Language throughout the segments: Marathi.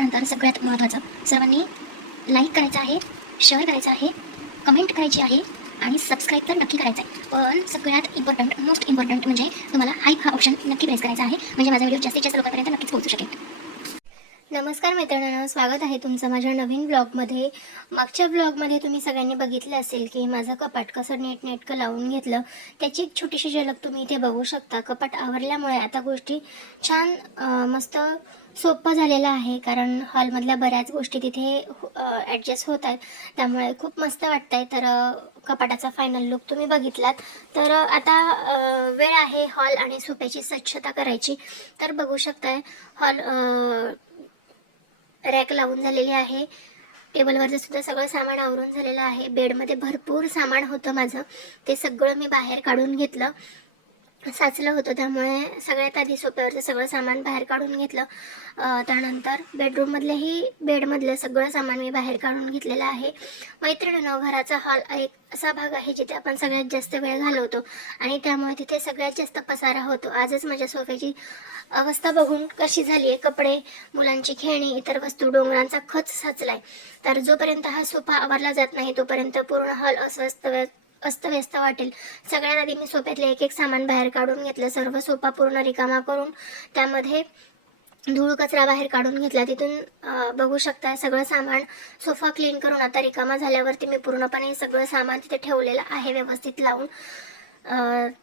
त्यानंतर सगळ्यात महत्त्वाचं, सर्वांनी लाईक करायचं आहे, शेअर करायचं आहे, कमेंट करायची आहे आणि सबस्क्राईब तर नक्की करायचं आहे. पण सगळ्यात इम्पॉर्टंट, मोस्ट इम्पॉर्टंट म्हणजे तुम्हाला हाईप हा ऑप्शन नक्की प्रेस करायचा आहे, म्हणजे माझा व्हिडिओ जास्तीत जास्त लोकांपर्यंत नक्कीच पोहोचू शकेल. नमस्कार मित्रांनो, स्वागत आहे तुमचं माझ्या नवीन ब्लॉगमध्ये. मागच्या ब्लॉगमध्ये तुम्ही सगळ्यांनी बघितलं असेल की माझं कपाट कसं नीटनेटकं लावून घेतलं, त्याची एक छोटीशी झलक तुम्ही इथे बघू शकता. कपाट आवरल्यामुळे आता गोष्टी छान मस्त सोपं झालेलं आहे, कारण हॉलमधल्या बऱ्याच गोष्टी तिथे ॲडजस्ट होत आहेत, त्यामुळे खूप मस्त वाटतं आहे. तर कपाटाचा फायनल लुक तुम्ही बघितलात. तर आता वेळ आहे हॉल आणि सोफ्याची स्वच्छता करायची. तर बघू शकताय हॉल रॅक लावून झालेली आहे. टेबलवरचं सुद्धा सगळं सामान आवरून झालेलं आहे. बेडमध्ये भरपूर सामान होतं माझं, ते सगळं मी बाहेर काढून घेतलं. साचलं होतं, त्यामुळे सगळ्यात आधी सोफ्यावरचं सगळं सामान बाहेर काढून घेतलं. त्यानंतर बेडमधलं सगळं सामान मी बाहेर काढून घेतलेलं आहे. मैत्रिणींनो, घराचा हॉल एक असा भाग आहे जिथे आपण सगळ्यात जास्त वेळ घालवतो आणि त्यामुळे तिथे सगळ्यात जास्त पसारा होतो. आजच माझ्या सोफ्याची अवस्था बघून कशी झाली आहे. कपडे, मुलांची खेळणी, इतर वस्तू, डोंगरांचा खच साचलाय. तर जोपर्यंत हा सोफा आवरला जात नाही तोपर्यंत पूर्ण हॉल अस्तव्यस्त वाटेल. सगळ्यात आधी मी सोफ्यातले एक एक सामान बाहेर काढून घेतलं. सर्व सोफा पूर्ण रिकामा करून त्यामध्ये धूळ कचरा बाहेर काढून घेतला. तिथून बघू शकता सगळं सामान सोफा क्लीन करून आता रिकामा झाल्यावरती मी पूर्णपणे सगळं सामान तिथे ठेवलेलं आहे व्यवस्थित लावून.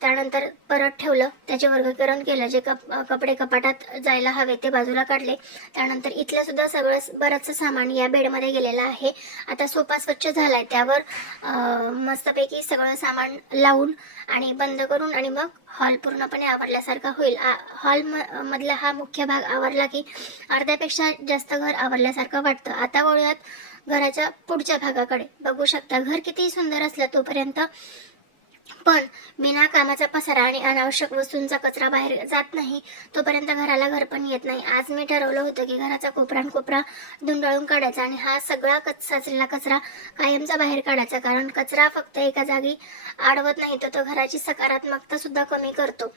त्यानंतर परत ठेवलं, त्याचे वर्गीकरण केलं. जे कपडे कपाटात जायला हवे ते बाजूला काढले. त्यानंतर इथलं सुद्धा सगळं बरंचसं सामान या बेडमध्ये गेलेलं आहे. आता सोफा स्वच्छ झालाय, त्यावर मस्तपैकी सगळं सामान लावून आणि बंद करून आणि मग हॉल पूर्णपणे आवरल्यासारखा होईल. हॉल मधला हा मुख्य भाग आवरला की अर्ध्यापेक्षा जास्त घर आवरल्यासारखं वाटतं. आता वळूयात घराच्या पुढच्या भागाकडे. बघू शकता घर किती सुंदर असलं तोपर्यंत पण बिना कामाचा पसारा आणि अनावश्यक वस्तूंचा कचरा बाहेर जात नाही तोपर्यंत घराला घर पण येत नाही. आज मी ठरवलं होतं की घराचा कोपरा धुंडाळून काढायचा आणि हा सगळा साचलेला कचरा कायमचा बाहेर काढायचा, कारण कचरा फक्त एका जागी अडवत नाही, तर तो घराची सकारात्मकता सुद्धा कमी करतो.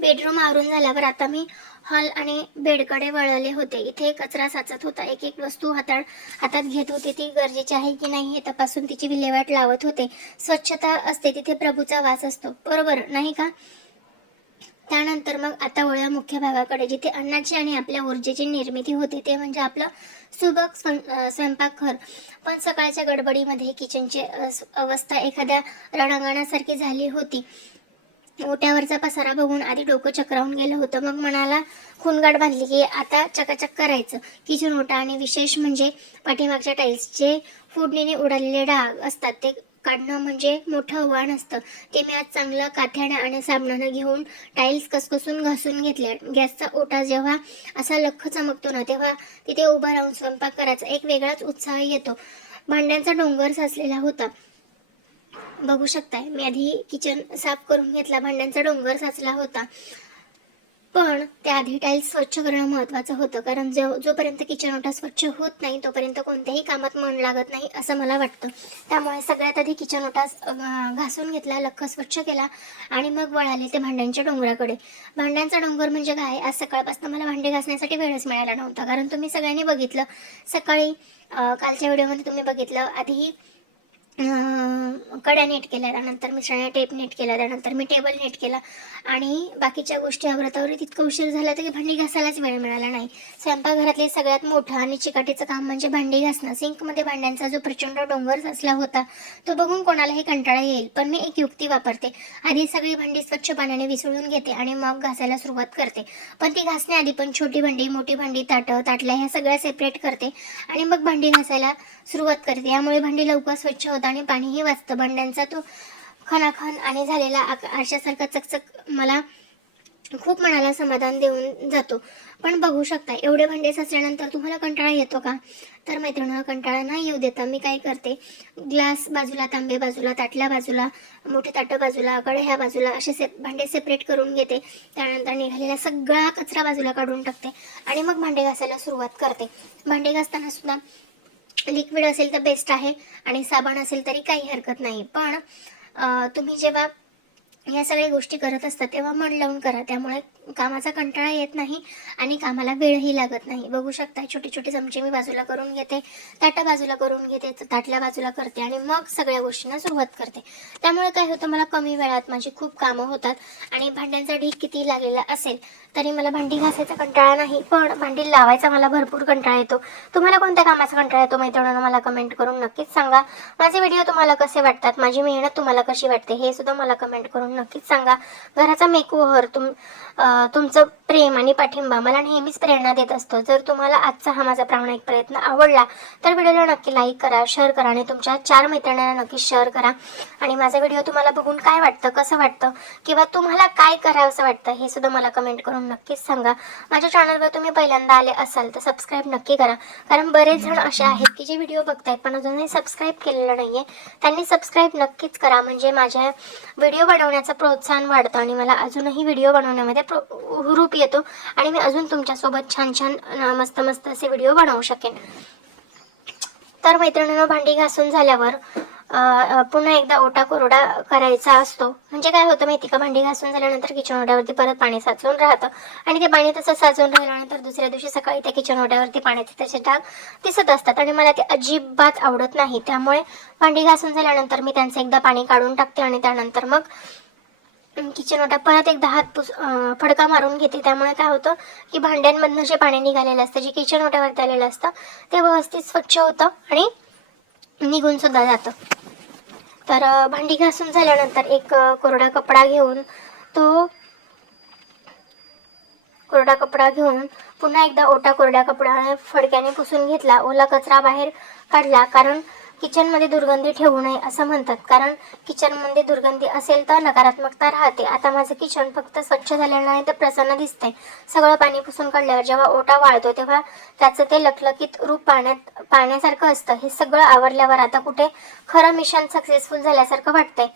बेडरूम आवरून झाल्यावर आता मी हॉल आणि बेडकडे वळले होते. इथे कचरा साचत होता. एक एक वस्तू हातात घेत होते. ती गरजेची आहे की नाही हे तपासून तिची विल्हेवाट लावत होते. स्वच्छता असते तिथे प्रभूचा वास असतो, बरोबर नाही का? त्यानंतर मग आता वळूया मुख्य भागाकडे, जिथे अन्नाची आणि आपल्या ऊर्जेची निर्मिती होते, ते म्हणजे आपलं सुबक स्वयंपाकघर. पण सकाळच्या गडबडीमध्ये किचनची अवस्था एखाद्या रणांगणासारखी झाली होती. ओट्यावरचा पसारा बघून आधी डोकं चक्रावून गेलं होतं. मग मनाला खूनगाठ बांधली की आता चकाचक करायचं. किचन ओटा आणि विशेष म्हणजे पाठीमागच्या टाईल्सचे फोडणीने उडालेले डाग असतात ते काढणं म्हणजे मोठं आव्हान असतं. ते मी आज चांगलं काथ्यानं आणि साबणानं घेऊन टाईल्स कसकसून घासून घेतले. गॅसचा ओटा जेव्हा असा लख्ख चमकतो ना, तेव्हा तिथे उभा राहून स्वयंपाक करायचा एक वेगळाच उत्साह येतो. भांड्यांचा डोंगर साचलेला होता. बघू शकताय, मी आधी किचन साफ करून घेतला. भांड्यांचा डोंगर साचला होता, पण त्याआधी टाईल्स स्वच्छ करणं महत्त्वाचं होतं, कारण जोपर्यंत किचन ओटा स्वच्छ होत नाही तोपर्यंत कोणत्याही कामात मन लागत नाही असं मला वाटतं. त्यामुळे सगळ्यात आधी किचन ओटा घासून घेतला, लख्ख स्वच्छ केला आणि मग वळाले ते भांड्यांच्या डोंगराकडे. भांड्यांचा डोंगर म्हणजे काय? आज सकाळपासून मला भांडे घासण्यासाठी वेळच मिळाला नव्हता, कारण तुम्ही सगळ्यांनी बघितलं सकाळी कालच्या व्हिडिओमध्ये तुम्ही बघितलं, आधी कड्या नीट केल्या, त्यानंतर मिसळण्या टेप नीट केला, त्यानंतर मी टेबल नीट केला आणि बाकीच्या गोष्टी आवरतावर इतकं उशीर झाला तर की भांडी घासायलाच वेळ मिळाला नाही. स्वयंपाकघरातले सगळ्यात मोठं आणि चिकाटीचं काम म्हणजे भांडी घासणं. सिंकमध्ये भांड्यांचा जो प्रचंड डोंगर साचला होता तो बघून कोणालाही कंटाळा येईल, पण मी एक युक्ती वापरते. आधी सगळी भांडी स्वच्छ पाण्याने विसळून घेते आणि मग घासायला सुरुवात करते. पण ती घासण्याआधी पण छोटी भांडी, मोठी भांडी, ताटल्या ह्या सगळ्या सेपरेट करते आणि मग भांडी घासायला सुरुवात करते. यामुळे भांडी लवकर स्वच्छ होतं आणि पाणीही वाचतं. भांड्यांचा तो खणाखण आणि झालेला आरशासारखा चकचक मला खूप मनाला समाधान देऊन जातो. पण बघू शकता, एवढे भांडे साचल्यानंतर तुम्हाला कंटाळा येतो का? तर मैत्रिणींना कंटाळा नाही येऊ देता मी काय करते, ग्लास बाजूला, तांबे बाजूला, ताटल्या बाजूला, मोठे ताटं बाजूला, कढई ह्या बाजूला असे भांडे सेपरेट करून घेते. त्यानंतर निघालेला सगळा कचरा बाजूला काढून टाकते आणि मग भांडे घासायला सुरुवात करते. भांडे घासताना सुद्धा लिक्विड असेल तर बेस्ट आहे आणि साबण असेल तरी काही हरकत नाही. पण तुम्ही जेव्हा या सगळ्या गोष्टी करत असता तेव्हा मन लावून करा, त्यामुळे कामाचा कंटाळा येत नाही आणि कामाला वेळही लागत नाही. बघू शकता छोटे छोटे चमचे मी बाजूला करून घेते, ताटं बाजूला करून घेते, ताटल्या बाजूला करते आणि मग सगळ्या गोष्टींना सुरुवात करते. त्यामुळे काय होतं, मला कमी वेळात माझी खूप कामं होतात आणि भांड्यांचा ढीग किती लागलेला असेल तरी मला भांडी घासायचा कंटाळा नाही, पण भांडी लावायचा मला भरपूर कंटाळा येतो. तुम्हाला कोणत्या कामाचा कंटाळा येतो मैत्रिणींनो, मला कमेंट करून नक्कीच सांगा. माझे व्हिडिओ तुम्हाला कसे वाटतात, माझी मेहनत तुम्हाला कशी वाटते हे सुद्धा मला कमेंट करून नक्कीच सांगा. घराचा मेकओव्हर तुमचं प्रेम आणि पाठिंबा मला नेहमीच प्रेरणा देत असतो. जर तुम्हाला आजचा हा माझा प्रामाणिक प्रयत्न आवडला तर व्हिडिओला नक्की लाईक करा, शेअर करा आणि तुमच्या 4 मैत्रिणींना नक्की शेअर करा. आणि माझा व्हिडिओ तुम्हाला बघून काय वाटतं, कसं वाटतं किंवा तुम्हाला काय करावंसं वाटतं हे सुद्धा मला कमेंट करून नक्कीच सांगा. माझ्या चॅनलवर तुम्ही पहिल्यांदा आले असाल तर सबस्क्राईब नक्की करा, कारण बरेच जण असे आहेत की जे व्हिडिओ बघतायत पण अजूनही सबस्क्राईब केलेलं नाही आहे. त्यांनी सबस्क्राईब नक्कीच करा, म्हणजे माझ्या व्हिडिओ बनवण्याचं प्रोत्साहन वाढतं आणि मला अजूनही व्हिडिओ बनवण्यामध्ये हुरूप येतो आणि मी अजून तुमच्यासोबत छान छान मस्त मस्त असे व्हिडिओ बनवू शकेन. तर मैत्रिणींनो, भांडी घासून झाल्यावर पुन्हा एकदा ओटा कोरडा करायचा असतो. म्हणजे काय होतं माहिती का, भांडी घासून झाल्यानंतर किचन ओट्यावरती परत पाणी साचून राहतं आणि ते पाणी तसं साचून राहिल्यानंतर दुसऱ्या दिवशी सकाळी त्या किचन ओट्यावरती पाण्याचे तसे डाग दिसत असतात आणि मला ते अजिबात आवडत नाही. त्यामुळे भांडी घासून झाल्यानंतर मी त्यांचं एकदा पाणी काढून टाकते आणि त्यानंतर मग किचन ओटा परत एकदा फडका मारून घेते. त्यामुळे काय होतं की भांड्यांमधनं जे पाणी निघालेलं असतं, जे किचन ओट्यावरती आलेलं असतं ते व्यवस्थित स्वच्छ होतं आणि निघून सुद्धा जातं. तर भांडी घासून झाल्यानंतर एक कोरडा कपडा घेऊन पुन्हा एकदा ओटा कोरड्या कपड्याने फडक्याने पुसून घेतला. ओला कचरा बाहेर काढला, कारण किचनमध्ये दुर्गंधी ठेवू नये असं म्हणतात, कारण किचनमध्ये दुर्गंधी असेल तर नकारात्मकता राहते. आता माझं किचन फक्त स्वच्छ झालेलं नाही तर प्रसन्न दिसतंय. सगळं पाणी पुसून काढल्यावर जेव्हा ओटा वाळतो तेव्हा त्याचं ते लखलखीत रूप पाहण्यासारखं असतं. हे सगळं आवरल्यावर आता कुठे खरं मिशन सक्सेसफुल झाल्यासारखं वाटतंय.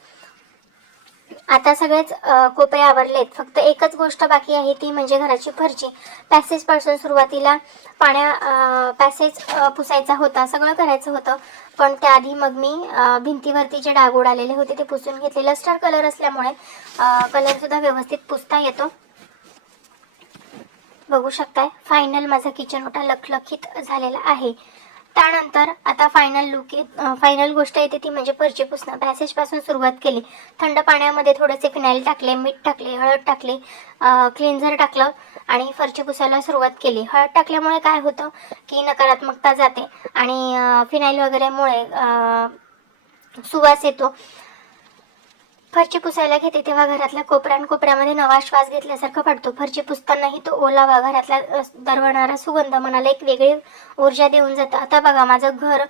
आता सगळेच कोपरे आवरलेत, फक्त एकच गोष्ट बाकी आहे ती म्हणजे घराची फरची. पॅसेजपासून सुरुवातीला पॅसेज पुसायचा होता, सगळं करायचं होतं, पण त्याआधी मग मी भिंतीवरती जे डाग उडालेले होते ते पुसून घेतले. लस्टर कलर असल्यामुळे कलरसुद्धा व्यवस्थित पुसता येतो. बघू शकताय फायनल माझा किचन ओटा लखलखीत झालेला आहे. त्यानंतर आता फायनल गोष्ट येते ती म्हणजे फरची पुसणं. पॅसेजपासून सुरुवात केली. थंड पाण्यामध्ये थोडेसे फिनाईल टाकले, मीठ टाकले, हळद टाकली, क्लिन्झर टाकलं आणि फरची पुसायला सुरुवात केली. हळद टाकल्यामुळे काय होतं की नकारात्मकता जाते आणि फिनाईल वगैरेमुळे सुवास येतो. फरची पुसायला घेते तेव्हा घरातल्या कोपऱ्यामध्ये नवा श्वास घेतल्यासारखं वाटतो. फरची पुसतानाही तो ओलावा, घरातला दरवळणारा सुगंध मनाला एक वेगळी ऊर्जा देऊन जातं. आता बघा माझं घर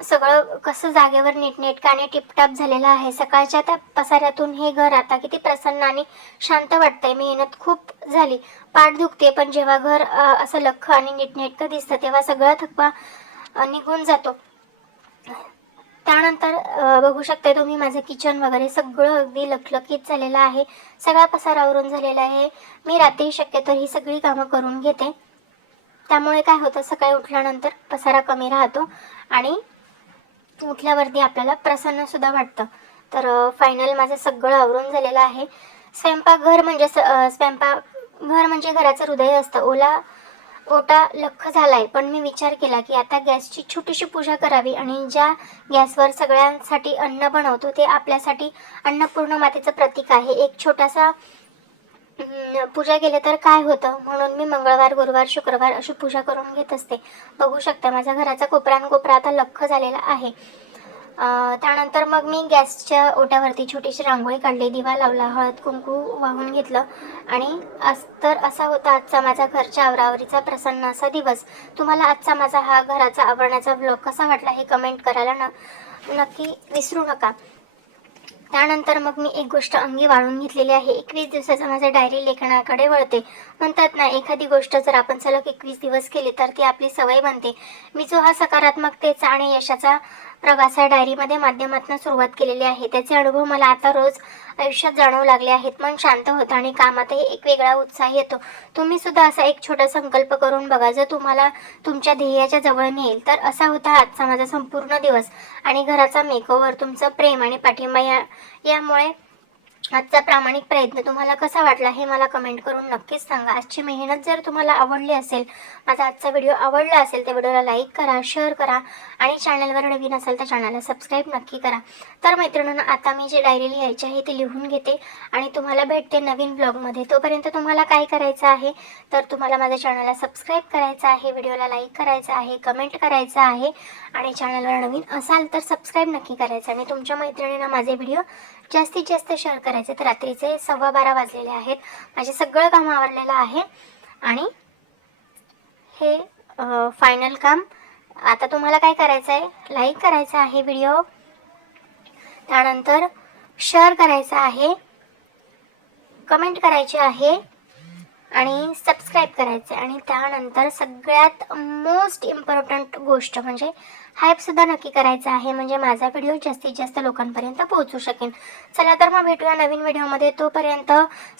सगळं कसं जागेवर नीटनेटकाने टिपटाप झालेलं आहे. सकाळच्या त्या पसाऱ्यातून हे घर आता किती प्रसन्न आणि शांत वाटतंय. मेहनत खूप झाली, पाठ दुखते, पण जेव्हा घर असं लख्ख आणि नीटनेटकं दिसतं तेव्हा सगळा थकवा निघून जातो. त्यानंतर बघू शकता तुम्ही माझं किचन वगैरे सगळं अगदी लखलखीत झालेलं आहे. सगळा पसारा आवरून झालेला आहे. मी रात्री शक्यतो ही सगळी कामं करून घेते, त्यामुळे काय होतं सकाळी उठल्यानंतर पसारा कमी राहतो आणि उठल्यावरती आपल्याला प्रसन्न सुद्धा वाटतं. तर फायनल माझं सगळं आवरून झालेलं आहे. स्वयंपाकघर म्हणजे घराचं हृदय असतं. ओटा लख्ख झालाय, पण मी विचार केला की आता गॅसची छोटीशी पूजा करावी आणि ज्या गॅसवर सगळ्यांसाठी अन्न बनवतो ते आपल्यासाठी अन्नपूर्ण मातेचं प्रतीक आहे. एक छोटासा पूजा केले तर काय होतं, म्हणून मी मंगळवार, गुरुवार, शुक्रवार अशी पूजा करून घेत असते. बघू शकता माझ्या घराचा कोपरा आता लख्ख झालेला आहे. त्यानंतर मग मी गॅसच्या ओट्यावरती छोटीशी रांगोळी काढली, दिवा लावला, हळद कुंकू वाहून घेतलं आणि असा होता आजचा माझा घरच्या आवरावरीचा प्रसन्न असा दिवस. तुम्हाला आजचा माझा हा घराचा आवरण्याचा व्लॉग कसा वाटला हे कमेंट करायला नक्की विसरू नका. त्यानंतर मग मी एक गोष्ट अंगी वाळून घेतलेली आहे. 21 दिवसाचा माझा डायरी लेखनाकडे वळते. म्हणतात ना, एखादी गोष्ट जर आपण सलग 21 दिवस केली तर ती आपली सवय बनते. मी जो हा सकारात्मकतेचा आणि यशाचा प्रवास या डायरीमध्ये माध्यमातून सुरुवात केलेली आहे, त्याचे अनुभव मला आता रोज आयुष्यात जाणवू लागले आहेत. मन शांत होतं आणि कामातही एक वेगळा उत्साह येतो. तुम्ही सुद्धा असा एक छोटा संकल्प करून बघा, जर तुम्हाला तुमच्या ध्येयाच्या जवळ नेईल. तर असा होता आजचा माझा संपूर्ण दिवस आणि घराचा मेकओव्हर. तुमचं प्रेम आणि पाठिंबा यामुळे आजचा प्रामाणिक प्रयत्न तुम्हाला कसा वाटला हे मला कमेंट करून नक्कीच सांगा. आजची मेहनत जर तुम्हाला आवडली असेल, माझा आजचा व्हिडिओ आवडला असेल तर व्हिडिओला लाईक करा, शेअर करा आणि चॅनलवर नवीन असेल तर चॅनलला सबस्क्राईब नक्की करा. तर मैत्रिणींनो, आता मी जे डायरी लिहायची आहे ती लिहून घेते आणि तुम्हाला भेटते नवीन ब्लॉगमध्ये. तोपर्यंत तुम्हाला काय करायचं आहे तर तुम्हाला माझ्या चॅनलला सबस्क्राईब करायचं आहे, व्हिडिओला लाईक करायचं आहे, कमेंट करायचं आहे आणि चॅनलवर नवीन असाल तर सबस्क्राईब नक्की करायचं आणि तुमच्या मैत्रिणींना माझे व्हिडिओ जास्तीत जास्त शेअर करायचे. तर रात्रीचे 12:15 वाजलेले आहेत, माझे सगळं काम आवरलेलं आहे आणि हे फायनल काम. आता तुम्हाला काय करायचं आहे, लाईक करायचं आहे व्हिडिओ, त्यानंतर शेअर करायचं आहे, कमेंट करायची आहे आणि सबस्क्राईब करायचे आणि त्यानंतर सगळ्यात मोस्ट इम्पॉर्टंट गोष्ट म्हणजे हाईपसुद्धा नक्की करायचं आहे, म्हणजे माझा व्हिडिओ जास्तीत जास्त लोकांपर्यंत पोहोचू शकेल. चला तर मग भेटूया नवीन व्हिडिओमध्ये. तोपर्यंत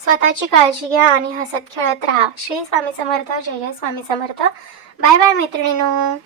स्वतःची काळजी घ्या आणि हसत खेळत राहा. श्री स्वामी समर्थ. जय जय स्वामी समर्थ. बाय बाय मैत्रिणींनो.